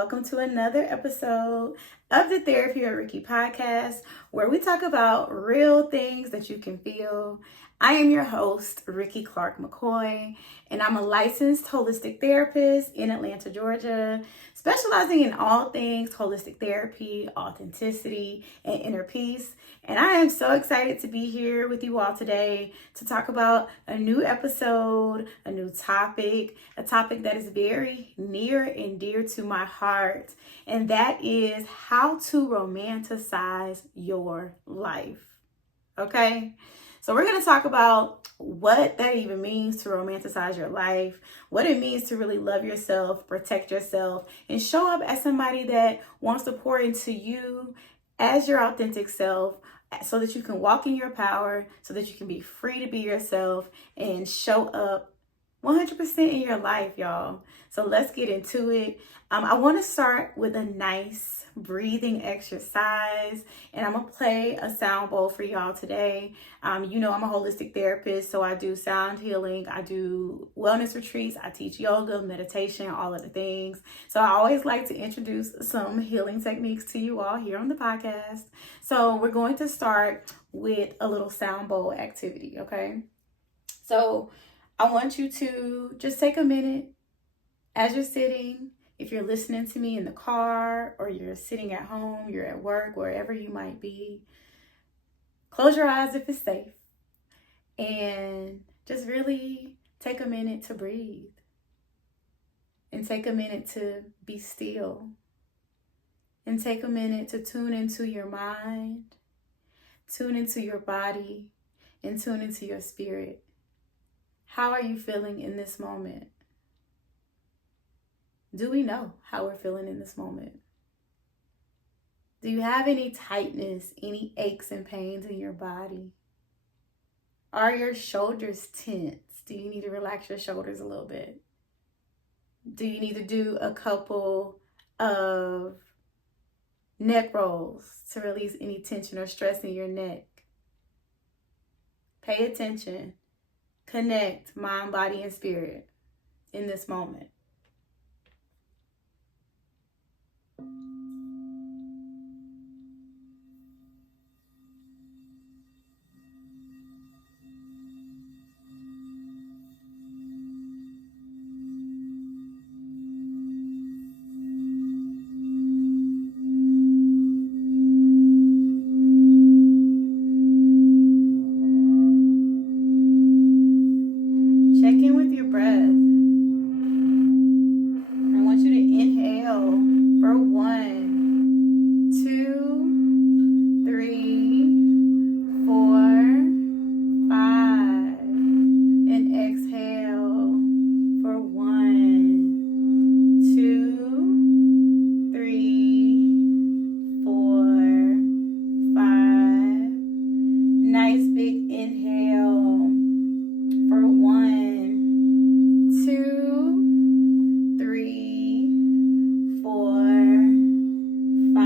welcome to another episode of the Therapy of Rikki Podcast, where we talk about real things that you can feel. I am your host, Rikki Clark McCoy, and I'm a licensed holistic therapist in Atlanta, Georgia, specializing in all things holistic therapy, authenticity, and inner peace. And I am so excited to be here with you all today to talk about a new episode, a new topic, a topic that is very near and dear to my heart. And that is how to romanticize your life. Okay? So we're going to talk about what that even means to romanticize your life, what it means to really love yourself, protect yourself, and show up as somebody that wants to pour into you as your authentic self so that you can walk in your power, so that you can be free to be yourself and show up 100% in your life, y'all. So let's get into it. I want to start with a nice breathing exercise, and I'm going to play a sound bowl for y'all today. I'm a holistic therapist, so I do sound healing. I do wellness retreats. I teach yoga, meditation, all of the things. So I always like to introduce some healing techniques to you all here on the podcast. So we're going to start with a little sound bowl activity, okay? So I want you to just take a minute as you're sitting. If you're listening to me in the car or you're sitting at home, you're at work, wherever you might be, close your eyes if it's safe and just really take a minute to breathe and take a minute to be still and take a minute to tune into your mind, tune into your body, and tune into your spirit. How are you feeling in this moment? Do we know how we're feeling in this moment? Do you have any tightness, any aches and pains in your body? Are your shoulders tense? Do you need to relax your shoulders a little bit? Do you need to do a couple of neck rolls to release any tension or stress in your neck? Pay attention. Connect mind, body, and spirit in this moment. Check in with your breath. I want you to inhale for 1, 2, 3, 4, 5. And exhale for 1, 2, 3, 4, 5. Nice big inhale for 1, 2, 3, 4, 5.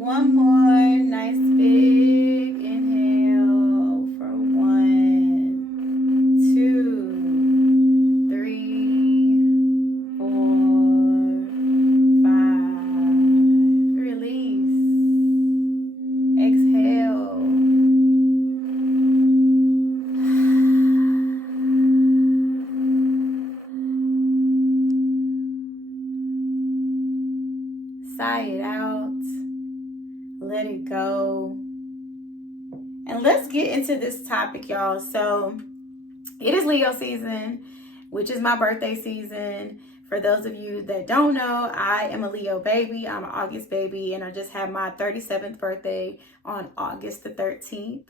One more nice big inhale for 1, 2, 3, 4, 5. Release. Exhale. Sigh it out, let it go. And let's get into this topic, y'all. So it is Leo season, which is my birthday season. For those of you that don't know, I am a Leo baby. I'm an August baby, and I just had my 37th birthday on August the 13th.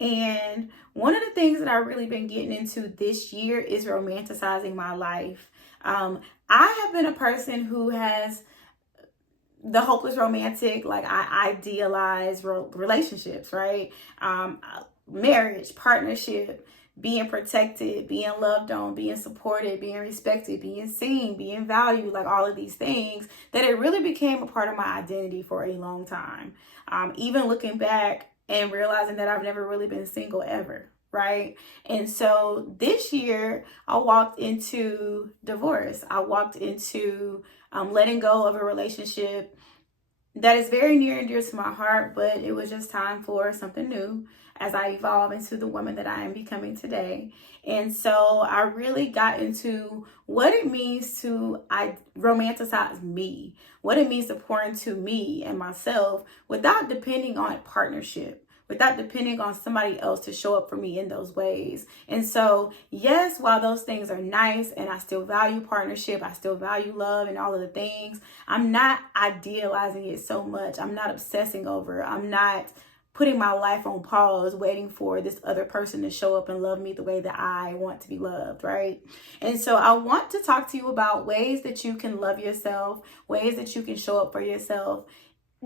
And one of the things that I've really been getting into this year is romanticizing my life. I have been a person who has the hopeless romantic. Like, I idealize relationships, right? Marriage, partnership, being protected, being loved on, being supported, being respected, being seen, being valued, like all of these things, that it really became a part of my identity for a long time. Even looking back and realizing that I've never really been single ever. right? And so this year, I walked into divorce. I walked into letting go of a relationship that is very near and dear to my heart, but it was just time for something new as I evolve into the woman that I am becoming today. And so I really got into what it means to romanticize me, what it means to pour into me and myself without depending on partnership, without depending on somebody else to show up for me in those ways. And so, yes, while those things are nice and I still value partnership, I still value love and all of the things, I'm not idealizing it so much. I'm not obsessing over it. I'm not putting my life on pause, waiting for this other person to show up and love me the way that I want to be loved, right? And so I want to talk to you about ways that you can love yourself, ways that you can show up for yourself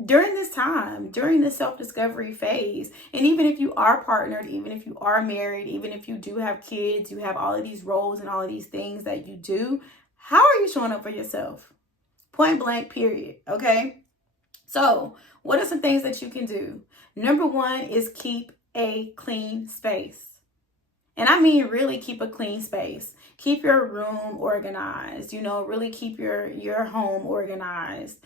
during this time, during this self-discovery phase. And even if you are partnered, even if you are married, even if you do have kids, you have all of these roles and all of these things that you do, how are you showing up for yourself? Point blank, period. Okay? So, what are some things that you can do? Number one is keep a clean space. And I mean really keep a clean space. Keep your room organized, really keep your home organized.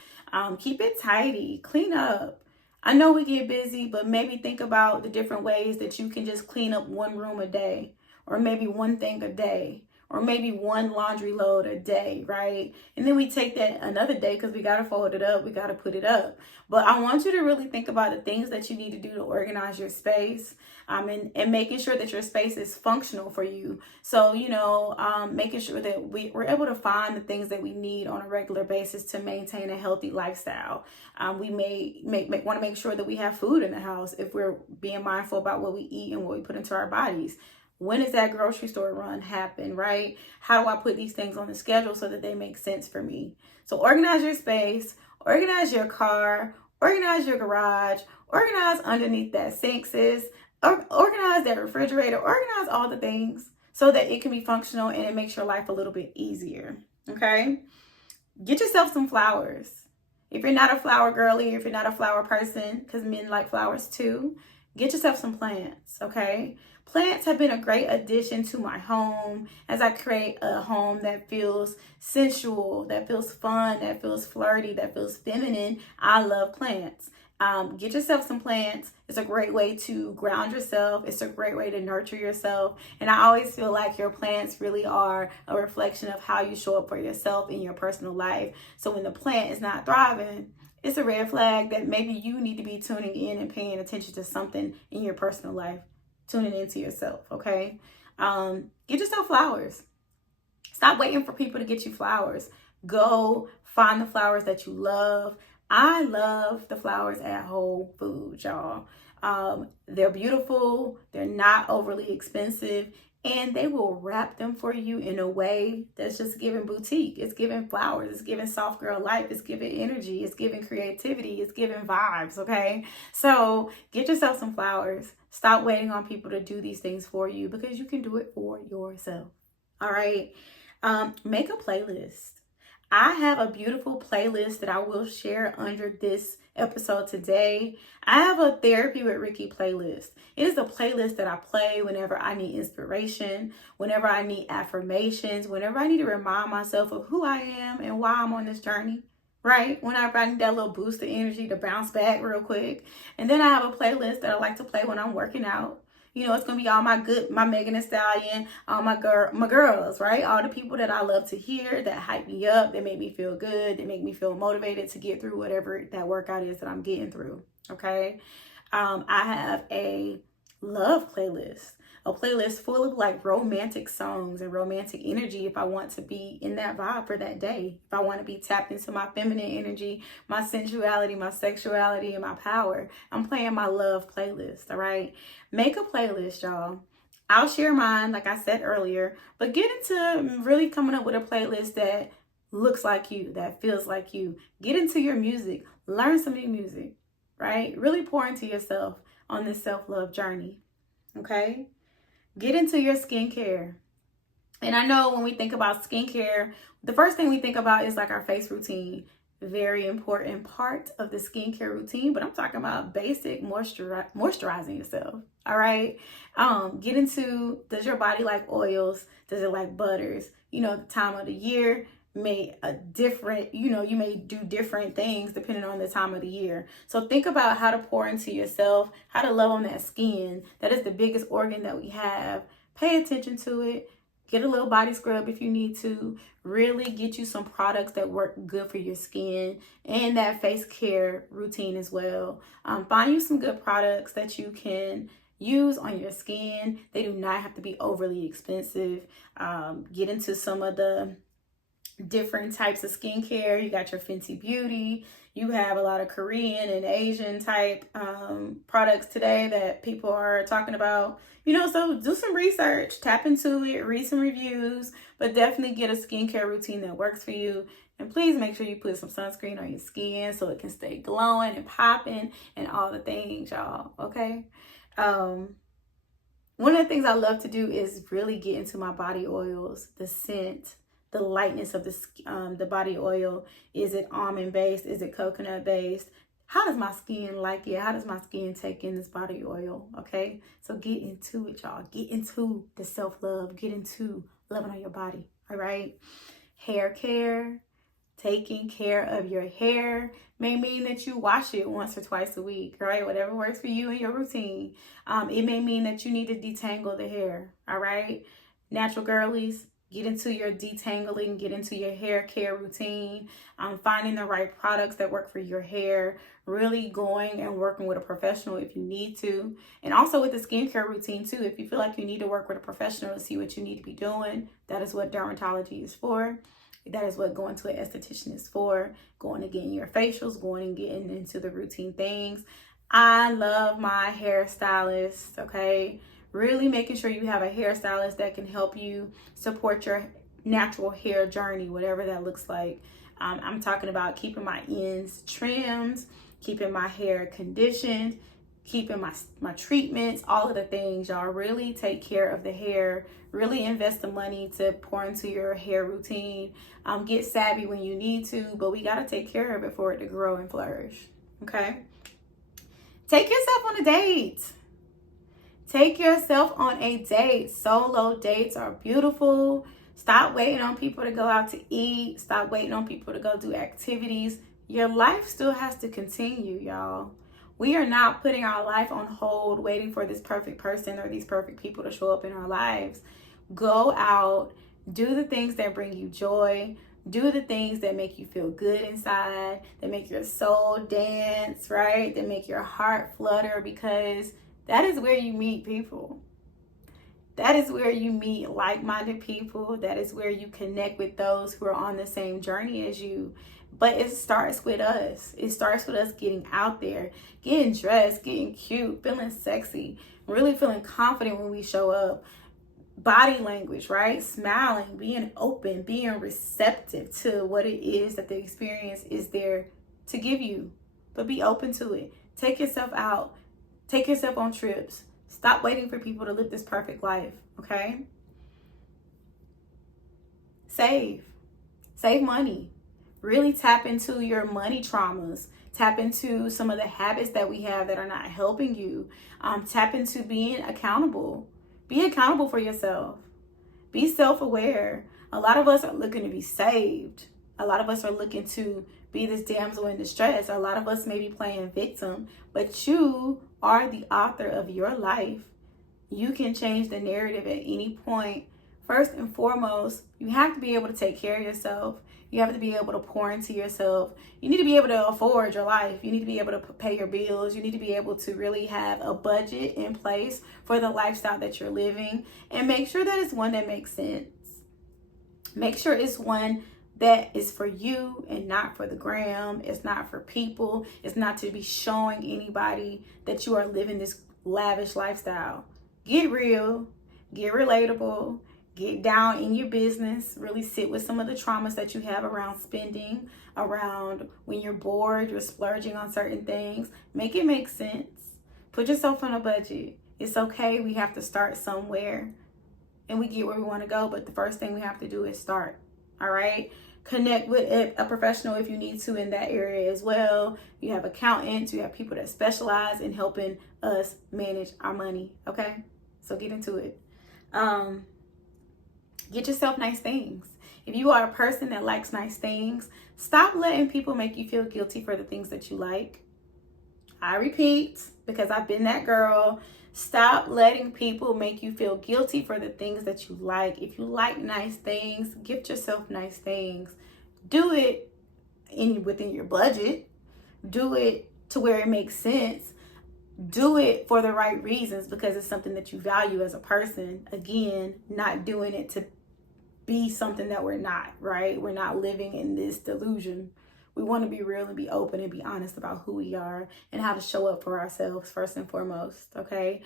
Keep it tidy, clean up. I know we get busy, but maybe think about the different ways that you can just clean up one room a day, or maybe one thing a day, or maybe one laundry load a day, right? And then we take that another day because we got to fold it up, we got to put it up. But I want you to really think about the things that you need to do to organize your space, and making sure that your space is functional for you. So, making sure that we're able to find the things that we need on a regular basis to maintain a healthy lifestyle. We may want to make sure that we have food in the house if we're being mindful about what we eat and what we put into our bodies. When does that grocery store run happen, right? How do I put these things on the schedule so that they make sense for me? So organize your space, organize your car, organize your garage, organize underneath that sink, sis. Organize that refrigerator, organize all the things so that it can be functional and it makes your life a little bit easier, okay? Get yourself some flowers. If you're not a flower girly, if you're not a flower person, because men like flowers too, get yourself some plants, okay? Plants have been a great addition to my home as I create a home that feels sensual, that feels fun, that feels flirty, that feels feminine. I love plants. Get yourself some plants. It's a great way to ground yourself. It's a great way to nurture yourself. And I always feel like your plants really are a reflection of how you show up for yourself in your personal life. So when the plant is not thriving, it's a red flag that maybe you need to be tuning in and paying attention to something in your personal life. Tuning into yourself, okay? Get yourself flowers. Stop waiting for people to get you flowers. Go find the flowers that you love. I love the flowers at Whole Foods, y'all. They're beautiful. They're not overly expensive. And they will wrap them for you in a way that's just giving boutique. It's giving flowers. It's giving soft girl life. It's giving energy. It's giving creativity. It's giving vibes, okay? So get yourself some flowers. Stop waiting on people to do these things for you because you can do it for yourself, all right? Make a playlist. I have a beautiful playlist that I will share under this episode today. I have a Therapy with Rikki playlist. It is a playlist that I play whenever I need inspiration, whenever I need affirmations, whenever I need to remind myself of who I am and why I'm on this journey, right? Whenever I need that little boost of energy to bounce back real quick. And then I have a playlist that I like to play when I'm working out. It's going to be all my Megan Thee Stallion, all my girls, right? All the people that I love to hear, that hype me up, that make me feel good, that make me feel motivated to get through whatever that workout is that I'm getting through, okay? I have a love playlist, a playlist full of like romantic songs and romantic energy if I want to be in that vibe for that day. If I want to be tapped into my feminine energy, my sensuality, my sexuality, and my power, I'm playing my love playlist, all right? Make a playlist, y'all. I'll share mine, like I said earlier, but get into really coming up with a playlist that looks like you, that feels like you. Get into your music. Learn some new music, right? Really pour into yourself on this self-love journey, okay? Get into your skincare. And I know when we think about skincare, the first thing we think about is like our face routine. very important part of the skincare routine, but I'm talking about basic moisturizing yourself. All right. Get into, does your body like oils? Does it like butters? The time of the year may you may do different things depending on the time of the year. So think about how to pour into yourself, how to love on that skin. That is the biggest organ that we have. Pay attention to it. Get a little body scrub if you need to. Really get you some products that work good for your skin and that face care routine as well. Find you some good products that you can use on your skin. They do not have to be overly expensive. Get into some of the different types of skincare. You got your Fenty Beauty. You have a lot of Korean and Asian type products today that people are talking about. So do some research, tap into it, read some reviews, but definitely get a skincare routine that works for you. And please make sure you put some sunscreen on your skin so it can stay glowing and popping and all the things, y'all. Okay. One of the things I love to do is really get into my body oils, the scent, the lightness of the body oil. Is it almond based? Is it coconut based? How does my skin like it? How does my skin take in this body oil? Okay, so get into it, y'all. Get into the self-love. Get into loving on your body. All right. Hair care. Taking care of your hair may mean that you wash it once or twice a week, right? Whatever works for you and your routine. It may mean that you need to detangle the hair, all right? Natural girlies, get into your detangling, get into your hair care routine, finding the right products that work for your hair, really going and working with a professional if you need to. And also with the skincare routine too, if you feel like you need to work with a professional to see what you need to be doing, that is what dermatology is for. That is what going to an esthetician is for. Going and getting your facials, going and getting into the routine things. I love my hairstylist, okay? Really making sure you have a hairstylist that can help you support your natural hair journey, whatever that looks like. I'm talking about keeping my ends trimmed, keeping my hair conditioned, keeping my treatments, all of the things, y'all. Really take care of the hair. Really invest the money to pour into your hair routine. Get savvy when you need to, but we got to take care of it for it to grow and flourish, okay? Take yourself on a date. Take yourself on a date. Solo dates are beautiful. Stop waiting on people to go out to eat. Stop waiting on people to go do activities. Your life still has to continue, y'all. We are not putting our life on hold waiting for this perfect person or these perfect people to show up in our lives. Go out, do the things that bring you joy, do the things that make you feel good inside, that make your soul dance, right? That make your heart flutter, because that is where you meet people. That is where you meet like-minded people. That is where you connect with those who are on the same journey as you. But it starts with us. It starts with us getting out there, getting dressed, getting cute, feeling sexy, really feeling confident when we show up. Body language, right? Smiling, being open, being receptive to what it is that the experience is there to give you. But be open to it. Take yourself out. Take yourself on trips. Stop waiting for people to live this perfect life, okay? Save money. Really tap into your money traumas. Tap into some of the habits that we have that are not helping you. Tap into being accountable. Be accountable for yourself. Be self-aware. A lot of us are looking to be saved. A lot of us are looking to be this damsel in distress. A lot of us may be playing victim, but you are the author of your life. You can change the narrative at any point. First and foremost, you have to be able to take care of yourself. You have to be able to pour into yourself. You need to be able to afford your life. You need to be able to pay your bills. You need to be able to really have a budget in place for the lifestyle that you're living. And make sure that it's one that makes sense. Make sure it's one that is for you and not for the gram. It's not for people. It's not to be showing anybody that you are living this lavish lifestyle. Get real. Get relatable. Get down in your business. Really sit with some of the traumas that you have around spending, around when you're bored, you're splurging on certain things. Make it make sense. Put yourself on a budget. It's okay. We have to start somewhere and we get where we want to go. But the first thing we have to do is start. All right. Connect with a professional if you need to in that area as well. You have accountants, you have people that specialize in helping us manage our money. Okay, so get into it. Get yourself nice things. If you are a person that likes nice things, stop letting people make you feel guilty for the things that you like. I repeat, because I've been that girl. Stop letting people make you feel guilty for the things that you like. If you like nice things, gift yourself nice things. Do it within your budget. Do it to where it makes sense. Do it for the right reasons because it's something that you value as a person. Again, not doing it to be something that we're not, right? We're not living in this delusion. We want to be real and be open and be honest about who we are and how to show up for ourselves first and foremost, okay?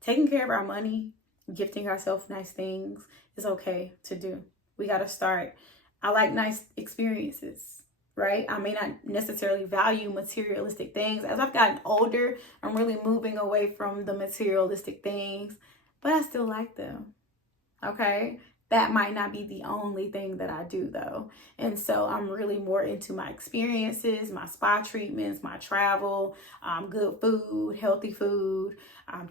Taking care of our money, gifting ourselves nice things is okay to do. We got to start. I like nice experiences, right? I may not necessarily value materialistic things. As I've gotten older, I'm really moving away from the materialistic things, but I still like them, okay? That might not be the only thing that I do though. And so I'm really more into my experiences, my spa treatments, my travel, good food, healthy food,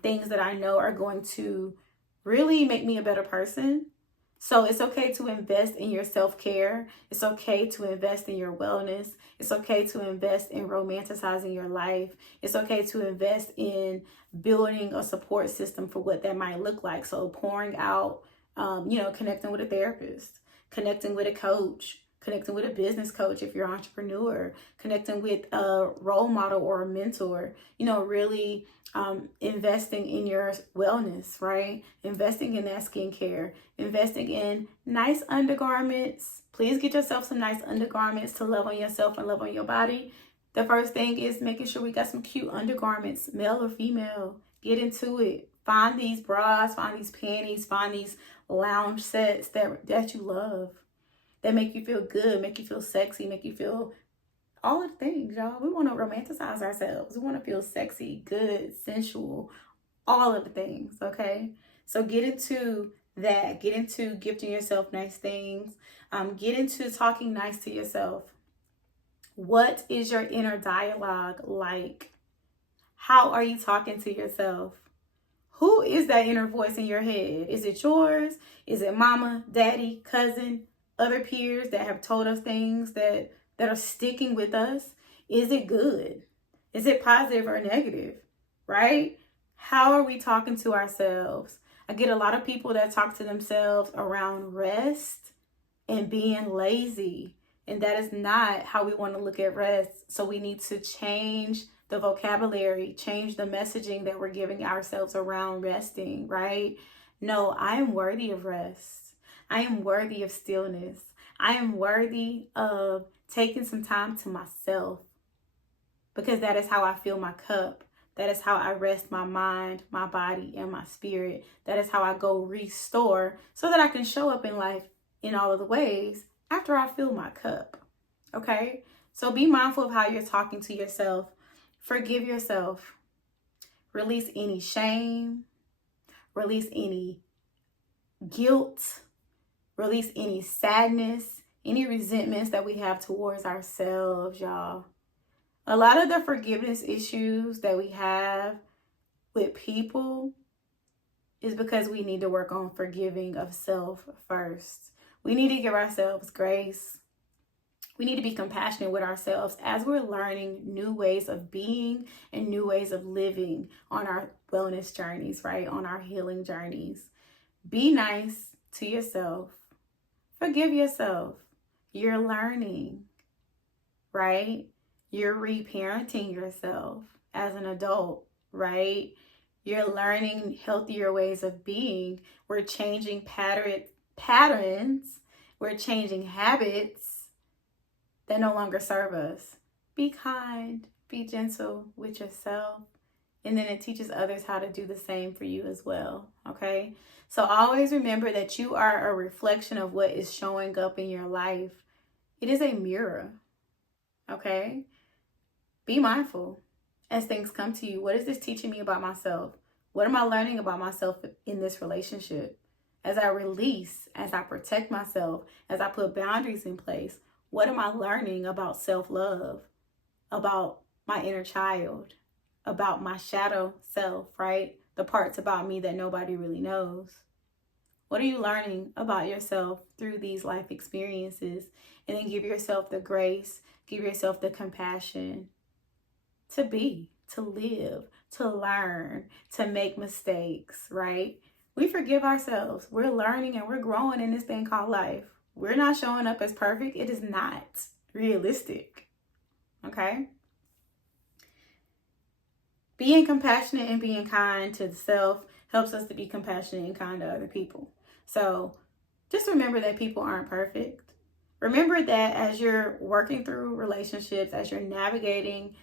things that I know are going to really make me a better person. So it's okay to invest in your self-care. It's okay to invest in your wellness. It's okay to invest in romanticizing your life. It's okay to invest in building a support system for what that might look like. So pouring out, connecting with a therapist, connecting with a coach, connecting with a business coach if you're an entrepreneur, connecting with a role model or a mentor, really investing in your wellness, right? Investing in that skincare, investing in nice undergarments. Please get yourself some nice undergarments to love on yourself and love on your body. The first thing is making sure we got some cute undergarments, male or female. Get into it. Find these bras, find these panties, find these lounge sets that you love, that make you feel good, make you feel sexy, make you feel all the things, y'all. We want to romanticize ourselves. We want to feel sexy, good, sensual, all of the things, okay? So get into that. Get into gifting yourself nice things. Get into talking nice to yourself. What is your inner dialogue like? How are you talking to yourself? Who is that inner voice in your head? Is it yours? Is it mama, daddy, cousin, other peers that have told us things that are sticking with us? Is it good? Is it positive or negative? Right? How are we talking to ourselves? I get a lot of people that talk to themselves around rest and being lazy. And that is not how we want to look at rest. So we need to change the vocabulary, change the messaging that we're giving ourselves around resting, right? No, I am worthy of rest. I am worthy of stillness. I am worthy of taking some time to myself because that is how I fill my cup. That is how I rest my mind, my body, and my spirit. That is how I go restore so that I can show up in life in all of the ways after I fill my cup, okay? So be mindful of how you're talking to yourself. Forgive yourself. Release any shame. Release any guilt. Release any sadness, any resentments that we have towards ourselves, y'all. A lot of the forgiveness issues that we have with people is because we need to work on forgiving of self first. We need to give ourselves grace. We need to be compassionate with ourselves as we're learning new ways of being and new ways of living on our wellness journeys, right? On our healing journeys. Be nice to yourself. Forgive yourself. You're learning, right? You're reparenting yourself as an adult, right? You're learning healthier ways of being. We're changing patterns. We're changing habits that no longer serve us. Be kind, be gentle with yourself. And then it teaches others how to do the same for you as well, okay? So always remember that you are a reflection of what is showing up in your life. It is a mirror, okay? Be mindful as things come to you. What is this teaching me about myself? What am I learning about myself in this relationship? as I release, as I protect myself, as I put boundaries in place, what am I learning about self-love, about my inner child, about my shadow self, right? The parts about me that nobody really knows. What are you learning about yourself through these life experiences? And then give yourself the grace, give yourself the compassion to be, to live, to learn, to make mistakes, right? We forgive ourselves. We're learning and we're growing in this thing called life. We're not showing up as perfect. It is not realistic, okay? Being compassionate and being kind to the self helps us to be compassionate and kind to other people. So just remember that people aren't perfect. Remember that as you're working through relationships, as you're navigating,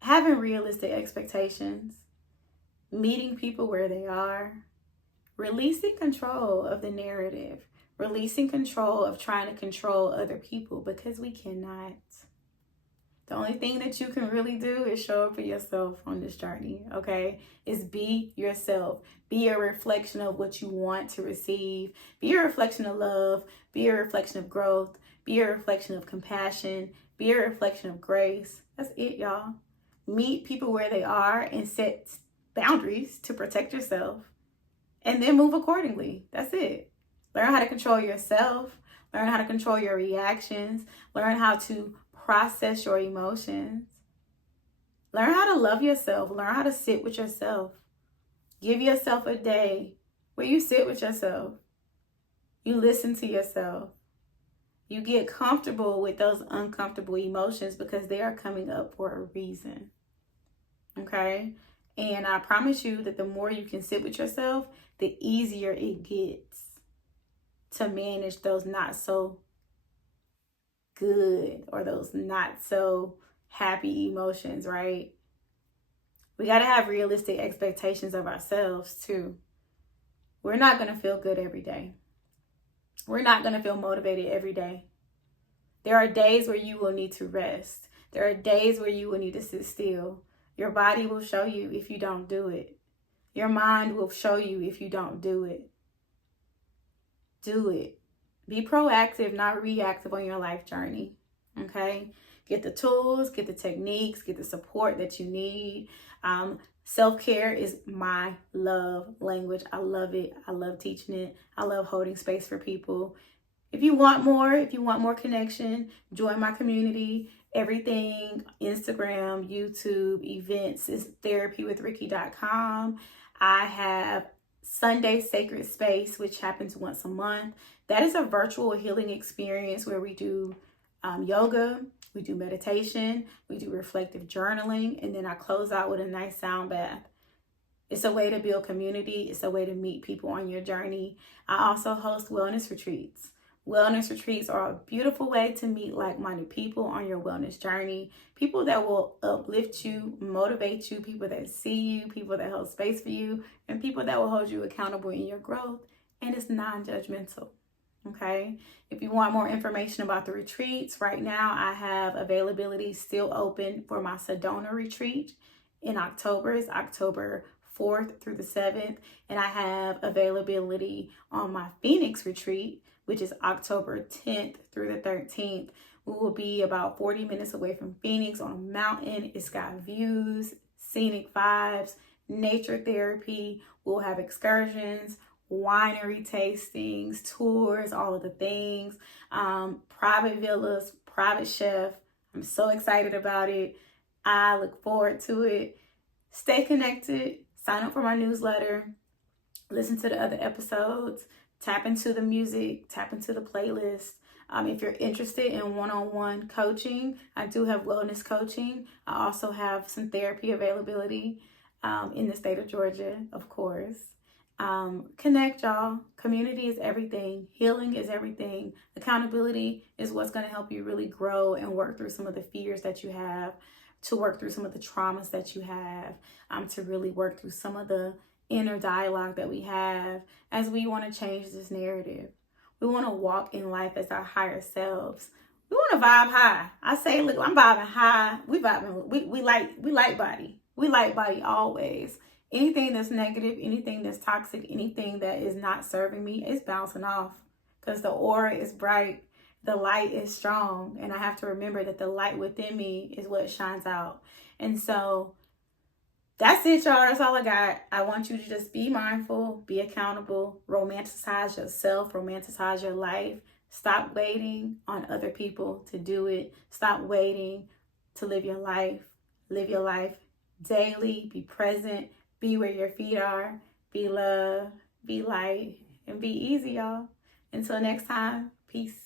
having realistic expectations, meeting people where they are, releasing control of the narrative, releasing control of trying to control other people, because we cannot. The only thing that you can really do is show up for yourself on this journey, okay? Is be yourself. Be a reflection of what you want to receive. Be a reflection of love. Be a reflection of growth. Be a reflection of compassion. Be a reflection of grace. That's it, y'all. Meet people where they are and set boundaries to protect yourself. And then move accordingly. That's it. Learn how to control yourself. Learn how to control your reactions. Learn how to process your emotions. Learn how to love yourself. Learn how to sit with yourself. Give yourself a day where you sit with yourself. You listen to yourself. You get comfortable with those uncomfortable emotions because they are coming up for a reason. Okay? And I promise you that the more you can sit with yourself, the easier it gets to manage those not so good or those not so happy emotions, right? We got to have realistic expectations of ourselves too. We're not going to feel good every day. We're not going to feel motivated every day. There are days where you will need to rest. There are days where you will need to sit still. Your body will show you if you don't do it. Your mind will show you if you don't do it. Do it. Be proactive, not reactive on your life journey, okay? Get the tools, get the techniques, get the support that you need. Self-care is my love language. I love it. I love teaching it. I love holding space for people. If you want more connection, join my community. Everything, Instagram, YouTube, events is therapywithrikki.com. I have Sunday Sacred Space, which happens once a month. That is a virtual healing experience where we do yoga, we do meditation, we do reflective journaling, and then I close out with a nice sound bath. It's a way to build community. It's a way to meet people on your journey. I also host wellness retreats. Wellness retreats are a beautiful way to meet like-minded people on your wellness journey. People that will uplift you, motivate you, people that see you, people that hold space for you, and people that will hold you accountable in your growth. And it's non-judgmental, okay? If you want more information about the retreats, right now I have availability still open for my Sedona retreat in October. It's October 4th through the 7th. And I have availability on my Phoenix retreat, which is October 10th through the 13th. We will be about 40 minutes away from Phoenix on a mountain. It's got views, scenic vibes, nature therapy. We'll have excursions, winery tastings, tours, all of the things, private villas, private chef. I'm so excited about it. I look forward to it. Stay connected. Sign up for my newsletter. Listen to the other episodes. Tap into the music, tap into the playlist. If you're interested in one-on-one coaching, I do have wellness coaching. I also have some therapy availability in the state of Georgia, of course. Connect, y'all. Community is everything. Healing is everything. Accountability is what's going to help you really grow and work through some of the fears that you have, to work through some of the traumas that you have, to really work through some of the inner dialogue that we have as we want to change this narrative. We want to walk in life as our higher selves. We want to vibe high. I say, look, I'm vibing high. We vibing. We like body. We like body always. Anything that's negative, anything that's toxic, anything that is not serving me is bouncing off, because the aura is bright, the light is strong, and I have to remember that the light within me is what shines out. And so that's it, y'all. That's all I got. I want you to just be mindful, be accountable, romanticize yourself, romanticize your life. Stop waiting on other people to do it. Stop waiting to live your life. Live your life daily. Be present. Be where your feet are. Be love. Be light. And be easy, y'all. Until next time, peace.